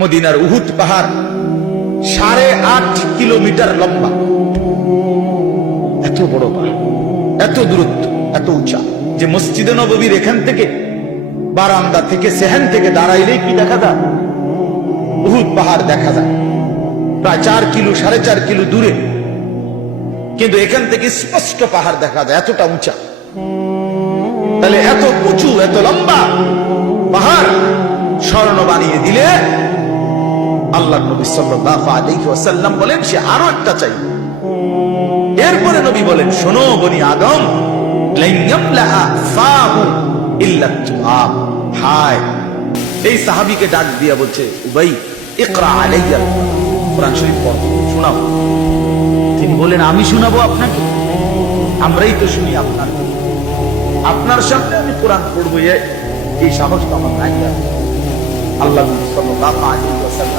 মদিনার উহুদ পাহাড় 8.5 কিলোমিটার লম্বা, এত বড় পাহাড়, এত দূরত্ব, এত উঁচা যে মসজিদে নববীর এখান থেকে বারান্দা থেকে সেহান থেকে দাঁড়াইলেই কি দেখা যায়? উহুদ পাহাড় দেখা যায়, প্রায় 4 কিলো 4.5 কিলো দূরে, কিন্তু এখান থেকে স্পষ্ট পাহাড় দেখা যায়, এতটা উঁচা। তাহলে এত উঁচু এত লম্বা পাহাড় স্বর্ণ বানিয়ে দিলে আল্লাহ নবী সাল্লাল্লাহু আলাইহি ওয়াসাল্লাম বলেন সে আরো একটা চাই। এরপরে নবী বলেন, শোনো বনি আদম, লান ইয়ামলা ফাহু ইল্লা তুরাব। হায়, এই সাহাবীকে ডাক দিয়া বলছে, উবাই ইকরা আলাইয়া কোরআন শরীফ পড়ো, শোনাও। তিনি বলেন, আমি শোনাবো আপনাকে? আমরাই তো শুনি আপনার সামনে আমি কোরআন পড়বো, এই সাহস তো আমার নাই। আল্লাহ নবী সাল্লাল্লাহু আলাইহি ওয়াসাল্লাম